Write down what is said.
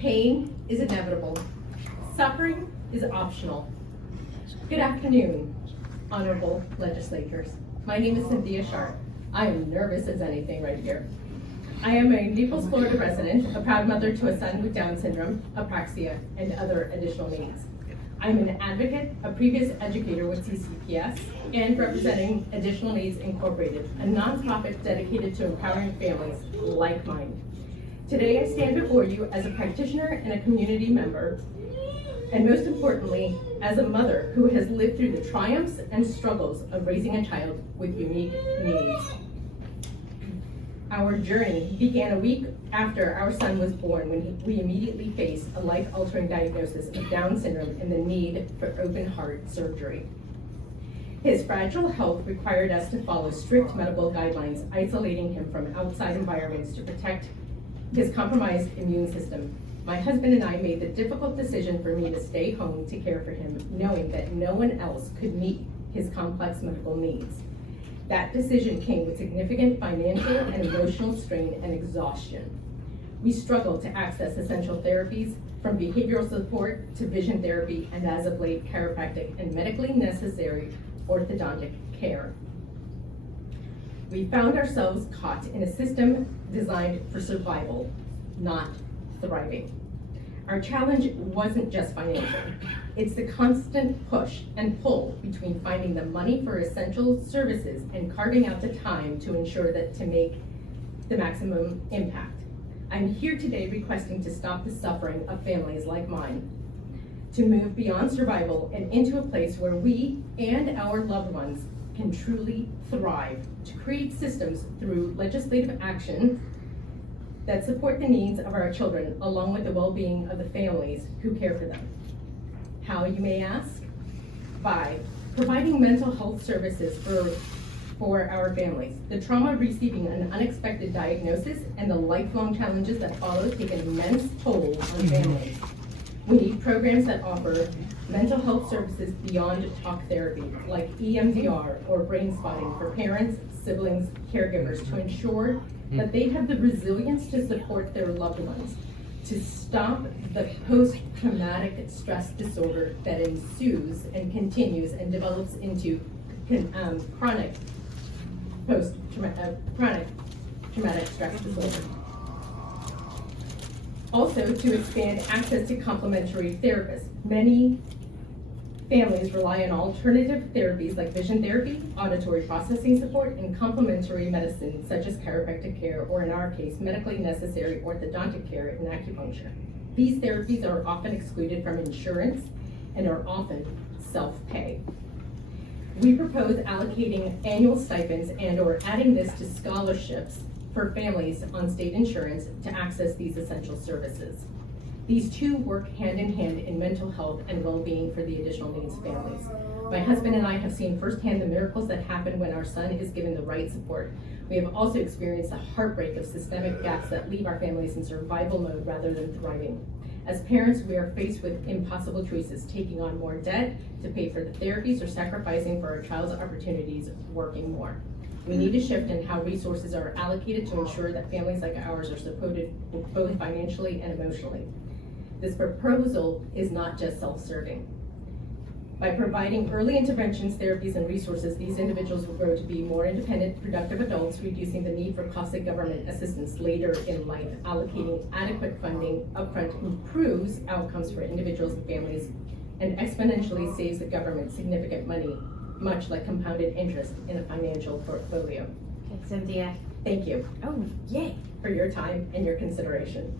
Pain is inevitable. Suffering is optional. Good afternoon, honorable legislators. My name is Cynthia Sharpe. I am nervous as anything right here. I am a Naples, Florida resident, a proud mother to a son with Down syndrome, apraxia, and other additional needs. I'm an advocate, a previous educator with CCPS, and representing Additional Needs Incorporated, a nonprofit dedicated to empowering families like mine. Today I stand before you as a practitioner and a community member, and most importantly, as a mother who has lived through the triumphs and struggles of raising a child with unique needs. Our journey began a week after our son was born, when we immediately faced a life-altering diagnosis of Down syndrome and the need for open heart surgery. His fragile health required us to follow strict medical guidelines, isolating him from outside environments to protect his compromised immune system. My husband and I made the difficult decision for me to stay home to care for him, knowing that no one else could meet his complex medical needs. That decision came with significant financial and emotional strain and exhaustion. We struggled to access essential therapies, from behavioral support to vision therapy, and as of late, chiropractic and medically necessary orthodontic care. We found ourselves caught in a system designed for survival, not thriving. Our challenge wasn't just financial. It's the constant push and pull between finding the money for essential services and carving out the time to ensure that to make the maximum impact. I'm here today requesting to stop the suffering of families like mine, to move beyond survival and into a place where we and our loved ones can truly thrive, to create systems through legislative action that support the needs of our children, along with the well-being of the families who care for them. How, you may ask? By providing mental health services for our families. The trauma of receiving an unexpected diagnosis and the lifelong challenges that follow take an immense toll on families. We need programs that offer mental health services beyond talk therapy, like EMDR or brain spotting for parents, siblings, caregivers, to ensure that they have the resilience to support their loved ones, to stop the post-traumatic stress disorder that ensues and continues and develops into chronic traumatic stress disorder. Also, to expand access to complementary therapists. Many families rely on alternative therapies like vision therapy, auditory processing support, and complementary medicine such as chiropractic care, or in our case, medically necessary orthodontic care and acupuncture. These therapies are often excluded from insurance and are often self-pay. We propose allocating annual stipends and/or adding this to scholarships for families on state insurance to access these essential services. These two work hand in hand in mental health and well-being for the additional needs families. My husband and I have seen firsthand the miracles that happen when our son is given the right support. We have also experienced the heartbreak of systemic gaps that leave our families in survival mode rather than thriving. As parents, we are faced with impossible choices, taking on more debt to pay for the therapies or sacrificing for our child's opportunities, working more. We need a shift in how resources are allocated to ensure that families like ours are supported both financially and emotionally. This proposal is not just self-serving. By providing early interventions, therapies, and resources, these individuals will grow to be more independent, productive adults, reducing the need for costly government assistance later in life. Allocating adequate funding upfront improves outcomes for individuals and families and exponentially saves the government significant money, much like compounded interest in a financial portfolio. Okay, Cynthia. Thank you Oh, yay. for your time and your consideration.